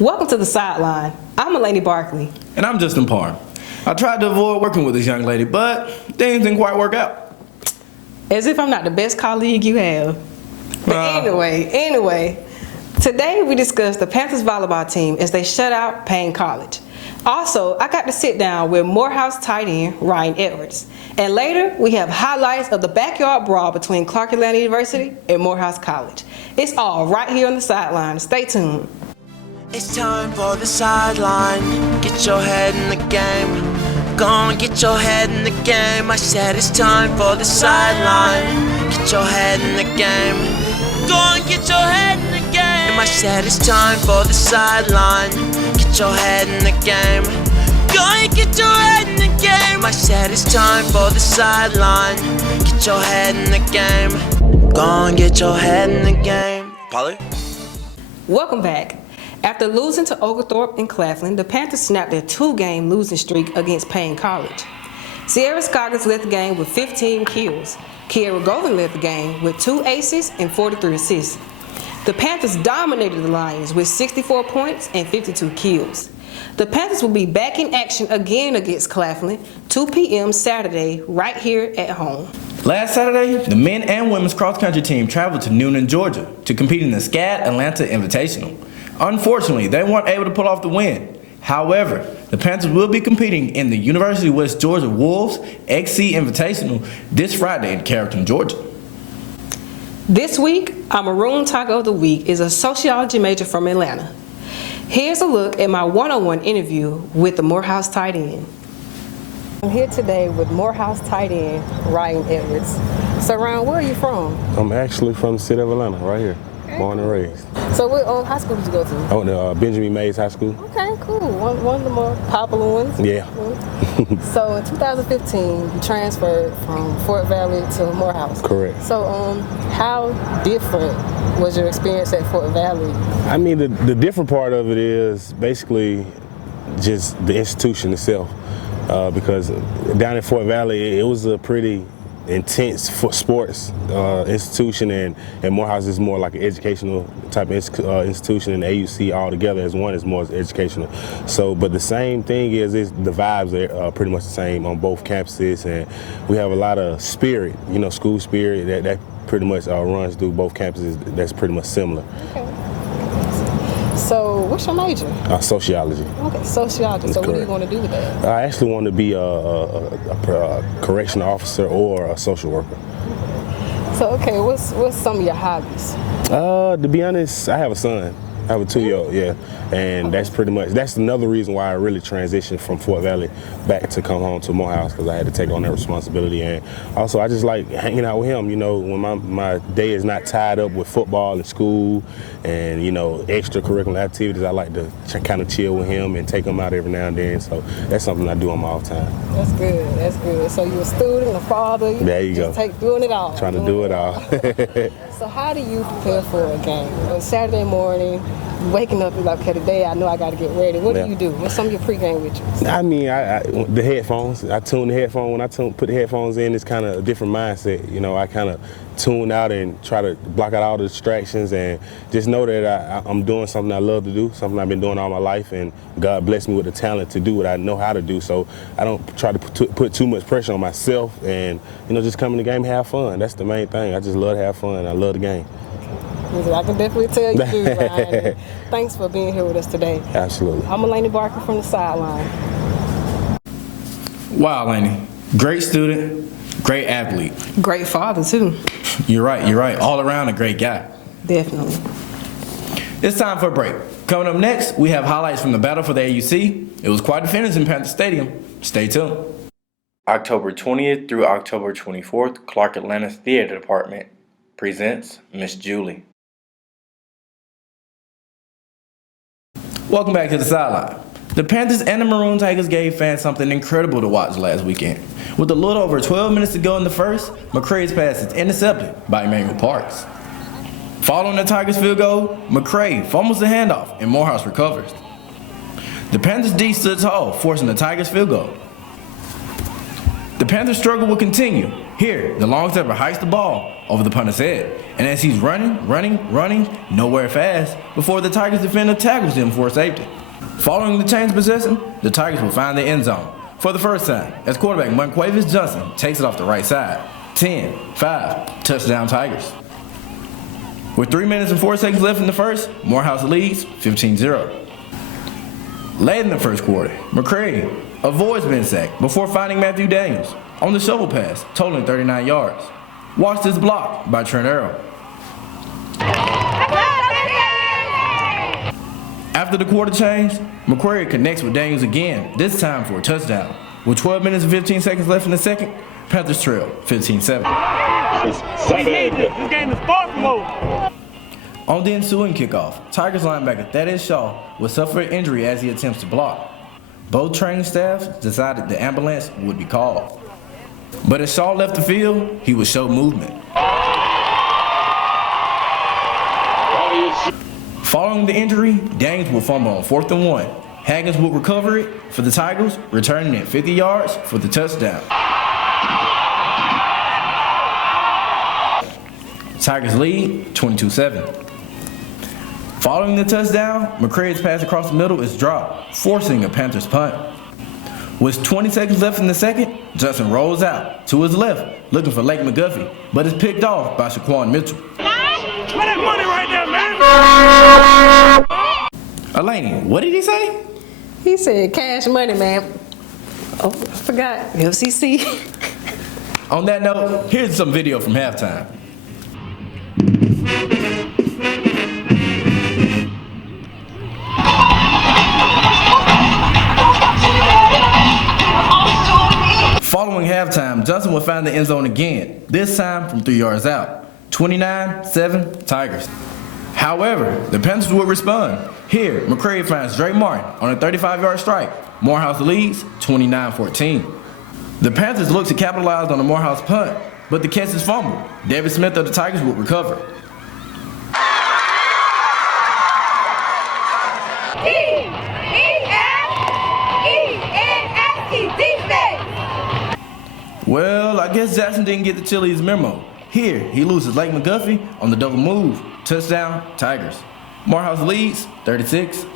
Welcome to the Sideline. I'm Melanie Barkley. And I'm Justin Parr. I tried to avoid working with this young lady, but things didn't quite work out. As if I'm not the best colleague you have. But anyway, today we discussed the Panthers volleyball team as they shut out Payne College. Also, I got to sit down with Morehouse tight end Ryan Edwards. And later, we have highlights of the backyard brawl between Clark Atlanta University and Morehouse College. It's all right here on the Sideline. Stay tuned. It's time for the sideline. Get your head in the game. Go on, get your head in the game. I said it's time for the sideline. Get your head in the game. Go on, get your head in the game. I said it's time for the sideline. Get your head in the game. Go on, get your head in the game. I said it's time for the sideline. Get your head in the game. Go on, get your head in the game. Polly? Welcome back. After losing to Oglethorpe and Claflin, the Panthers snapped their two-game losing streak against Payne College. Sierra Scoggins led the game with 15 kills. Kiera Govan led the game with 2 aces and 43 assists. The Panthers dominated the Lions with 64 points and 52 kills. The Panthers will be back in action again against Claflin, 2 p.m. Saturday, right here at home. Last Saturday, the men and women's cross-country team traveled to Newnan, Georgia to compete in the SCAD Atlanta Invitational. Unfortunately, they weren't able to pull off the win. However, the Panthers will be competing in the University of West Georgia Wolves XC Invitational this Friday in Carrollton, Georgia. This week, our Maroon Taco of the Week is a sociology major from Atlanta. Here's a look at my one-on-one interview with the Morehouse tight end. I'm here today with Morehouse tight end Ryan Edwards. So Ryan, where are you from? I'm actually from the city of Atlanta, right here. Born and raised. So what high school did you go to? I went to Benjamin Mays High School. Okay, cool. One of the more popular ones. Yeah. So in 2015, you transferred from Fort Valley to Morehouse. Correct. So how different was your experience at Fort Valley? I mean, the different part of it is basically just the institution itself. Because down in Fort Valley, it was a pretty intense sports institution, and Morehouse is more like an educational type of institution, and AUC all together as one is more educational. So, but the same thing is the vibes are pretty much the same on both campuses, and we have a lot of spirit, school spirit that pretty much runs through both campuses. That's pretty much similar. Okay. So, what's your major? Sociology. Okay, sociology. So, correct. What do you want to do with that? I actually want to be a correctional officer or a social worker. So, okay, what's some of your hobbies? To be honest, I have a son. I have a 2-year-old, yeah, and that's another reason why I really transitioned from Fort Valley back to come home to Morehouse, because I had to take on that responsibility, and also I just like hanging out with him. When my day is not tied up with football and school and extracurricular activities, I like to kind of chill with him and take him out every now and then. So that's something I do on my off time. That's good. That's good. So you're a student, a father. There you go. Doing it all. Trying to do it all. So how do you prepare for a game? On Saturday morning, waking up, you're like, okay, today I know I got to get ready. What do you do? What's some of your pregame rituals? I mean, the headphones. I tune the headphone. When I put the headphones in, it's kind of a different mindset. I kind of tune out and try to block out all the distractions and just know that I'm doing something I love to do, something I've been doing all my life, and God blessed me with the talent to do what I know how to do. So I don't try to put too much pressure on myself, and just come in the game and have fun. That's the main thing. I just love to have fun. I love the game. I can definitely tell you do, Ryan. Thanks for being here with us today. Absolutely. I'm Melanie Barker from the Sideline. Wow, Laney. Great student, great athlete. Great father, too. You're right. All around a great guy. Definitely. It's time for a break. Coming up next, we have highlights from the battle for the AUC. It was quite the finish in Panther Stadium. Stay tuned. October 20th through October 24th, Clark Atlanta Theater Department presents Miss Julie. Welcome back to the Sideline. The Panthers and the Maroon Tigers gave fans something incredible to watch last weekend. With a little over 12 minutes to go in the first, McCrae's pass is intercepted by Emmanuel Parks. Following the Tigers' field goal, McCrae fumbles the handoff and Morehouse recovers. The Panthers D stood tall, forcing the Tigers' field goal. The Panthers' struggle will continue Here, the long snapper hikes the ball over the punter's head, and as he's running, nowhere fast, before the Tigers defender tackles him for a safety. Following the change of possession, the Tigers will find the end zone for the first time as quarterback Montquavius Johnson takes it off the right side. 10-5, touchdown Tigers. With 3 minutes and 4 seconds left in the first, Morehouse leads 15-0. Late in the first quarter, McCray avoids being sacked before finding Matthew Daniels on the shovel pass, totaling 39 yards. Watch this block by Trent Earl. After the quarter change, McQuarrie connects with Daniels again, this time for a touchdown. With 12 minutes and 15 seconds left in the second, Panthers trail 15-7. This game is far from over. On the ensuing kickoff, Tigers linebacker Thaddeus Shaw would suffer an injury as he attempts to block. Both training staffs decided the ambulance would be called. But as Shaw left the field, he would show movement. Following the injury, Daniels would fumble on 4th and 1. Haggins would recover it for the Tigers, returning it 50 yards for the touchdown. Tigers lead 22-7. Following the touchdown, McCrae's pass across the middle is dropped, forcing a Panthers punt. With 20 seconds left in the second, Johnson rolls out to his left, looking for Lake McGuffey, but is picked off by Shaquan Mitchell. Where that money right there, man? Eleni, what did he say? He said cash money, man. Oh, I forgot. FCC. On that note, here's some video from halftime. Following halftime, Johnson would find the end zone again, this time from 3 yards out. 29-7 Tigers. However, the Panthers would respond. Here, McCray finds Dre Martin on a 35-yard strike. Morehouse leads 29-14. The Panthers look to capitalize on the Morehouse punt, but the catch is fumbled. David Smith of the Tigers would recover. Well, I guess Jackson didn't get the Chili's memo. Here, he loses Lake McGuffey on the double move. Touchdown, Tigers. Morehouse leads 36-14.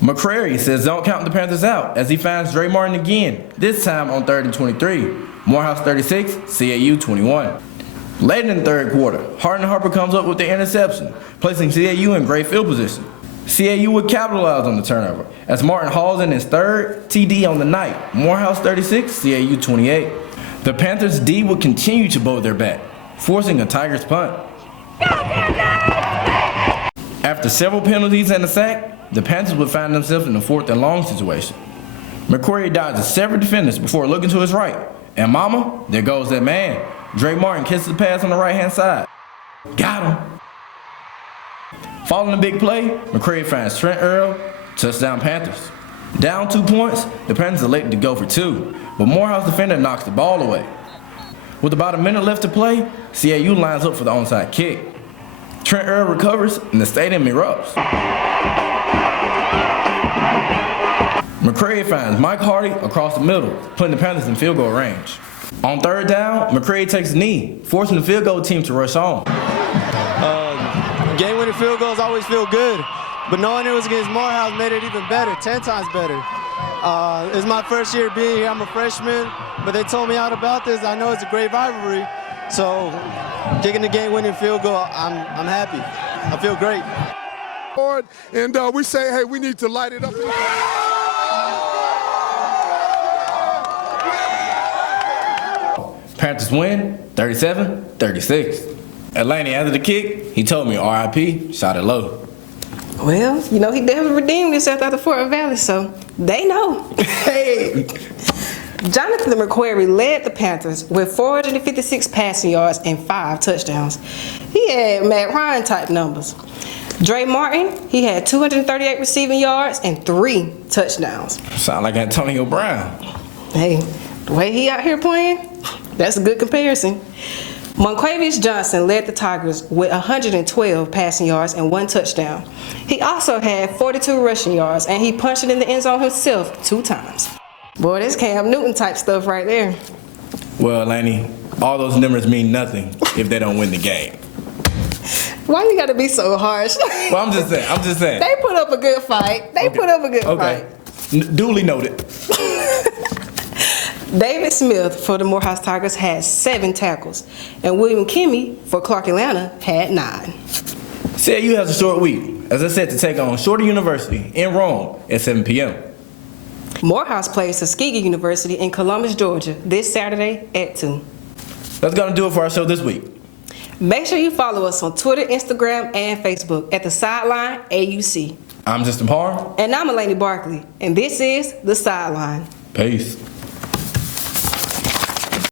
McCrary says don't count the Panthers out as he finds Dre Martin again, this time on 3rd and 23. Morehouse 36, CAU 21. Late in the third quarter, Harden Harper comes up with the interception, placing CAU in great field position. CAU would capitalize on the turnover as Martin hauls in his third TD on the night. Morehouse 36, CAU 28. The Panthers D would continue to bowl their bat, forcing a Tigers punt. After several penalties and a sack, the Panthers would find themselves in a 4th and long situation. McQuarrie dodges several defenders before looking to his right. And mama, there goes that man. Dre Martin kisses the pass on the right-hand side. Got him. Following the big play, McCray finds Trent Earl, touchdown Panthers. Down 2 points, the Panthers elected to go for 2, but Morehouse defender knocks the ball away. With about a minute left to play, CAU lines up for the onside kick. Trent Earl recovers and the stadium erupts. McCray finds Mike Hardy across the middle, putting the Panthers in field goal range. On 3rd down, McCray takes a knee, forcing the field goal team to rush on. Game-winning field goals always feel good, but knowing it was against Morehouse made it even better, 10 times better. It's my first year being here. I'm a freshman, but they told me all about this. I know it's a great rivalry, so kicking the game-winning field goal, I'm happy. I feel great. And we say, hey, we need to light it up. Panthers win 37-36. Eleni, after the kick, he told me RIP, shot it low. Well, you know, he definitely redeemed himself after Fort Valley, so they know. Hey! Jonathan McQuarrie led the Panthers with 456 passing yards and 5 touchdowns. He had Matt Ryan type numbers. Dre Martin, he had 238 receiving yards and 3 touchdowns. Sound like Antonio Brown. Hey, the way he out here playing, that's a good comparison. Montquavius Johnson led the Tigers with 112 passing yards and 1 touchdown. He also had 42 rushing yards, and he punched it in the end zone himself 2 times. Boy, that's Cam Newton type stuff right there. Well, Laney, all those numbers mean nothing if they don't win the game. Why you gotta be so harsh? Well, I'm just saying. They put up a good fight. They put up a good fight. Duly noted. David Smith for the Morehouse Tigers had 7 tackles, and William Kimmy for Clark Atlanta had 9. CAU has a short week, as I said, to take on Shorter University in Rome at 7 p.m. Morehouse plays Tuskegee University in Columbus, Georgia this Saturday at 2. That's gonna do it for our show this week. Make sure you follow us on Twitter, Instagram, and Facebook at the Sideline AUC. I'm Justin Parr. And I'm Elaney Barkley, and this is The Sideline. Peace.